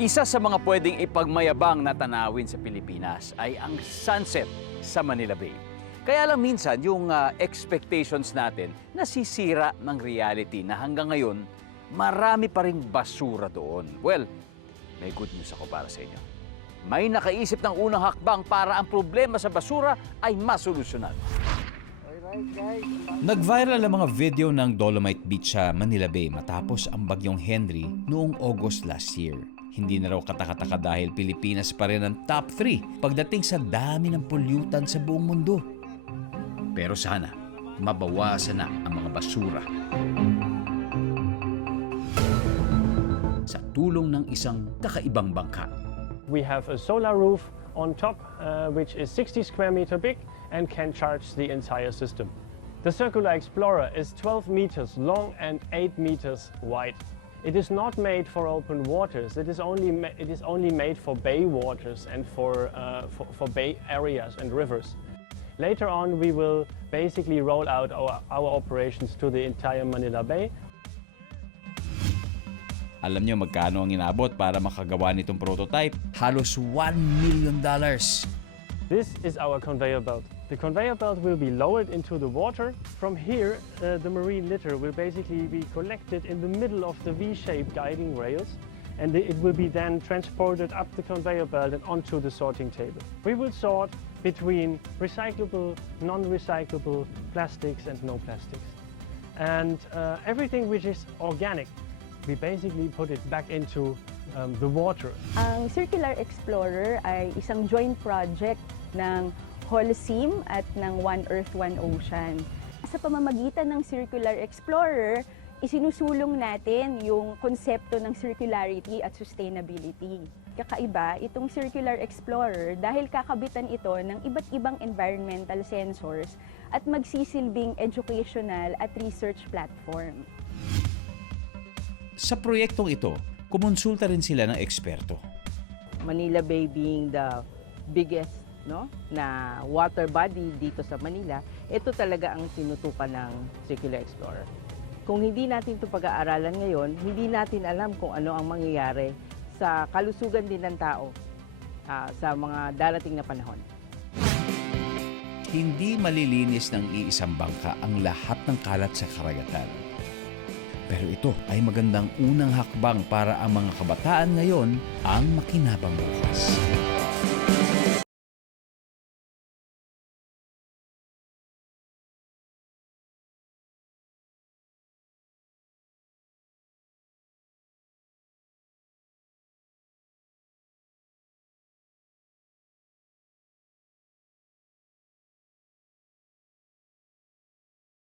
Isa sa mga pwedeng ipagmayabang na tanawin sa Pilipinas ay ang sunset sa Manila Bay. Kaya lang minsan yung expectations natin nasisira ng reality na hanggang ngayon marami pa ring basura doon. Well, may good news ako para sa inyo. May nakaisip ng unang hakbang para ang problema sa basura ay masolusyonan. Nag-viral ang mga video ng Dolomite Beach sa Manila Bay matapos ang bagyong Henry noong August last year. Hindi na raw katakataka dahil Pilipinas pa rin ang top 3 pagdating sa dami ng pollutan sa buong mundo. Pero sana, mabawasan na ang mga basura. Sa tulong ng isang kakaibang bangka. We have a solar roof on top, which is 60 square meter big and can charge the entire system. The Circular Explorer is 12 meters long and 8 meters wide. It is not made for open waters. It is only made for bay waters and for bay areas and rivers. Later on, we will basically roll out our operations to the entire Manila Bay. Alam niyo magkano ang inabot para makagawa nitong prototype? Halos $1 million. This is our conveyor belt. The conveyor belt will be lowered into the water. From here, the marine litter will basically be collected in the middle of the V-shaped guiding rails, and it will be then transported up the conveyor belt and onto the sorting table. We will sort between recyclable, non-recyclable plastics and no plastics. And everything which is organic, we basically put it back into the water. Ang Circular Explorer ay isang joint project ng Holcim at ng One Earth, One Ocean. Sa pamamagitan ng Circular Explorer, isinusulong natin yung konsepto ng circularity at sustainability. Kakaiba itong Circular Explorer dahil kakabitan ito ng iba't ibang environmental sensors at magsisilbing educational at research platform. Sa proyektong ito, kumonsulta rin sila ng eksperto. Manila Bay being the biggest na water body dito sa Manila, ito talaga ang tinutukan ng Circular Explorer. Kung hindi natin ito pag-aaralan ngayon, hindi natin alam kung ano ang mangyayari sa kalusugan din ng tao sa mga darating na panahon. Hindi malilinis ng iisang bangka ang lahat ng kalat sa karagatan. Pero ito ay magandang unang hakbang para ang mga kabataan ngayon ang makinabang bukas.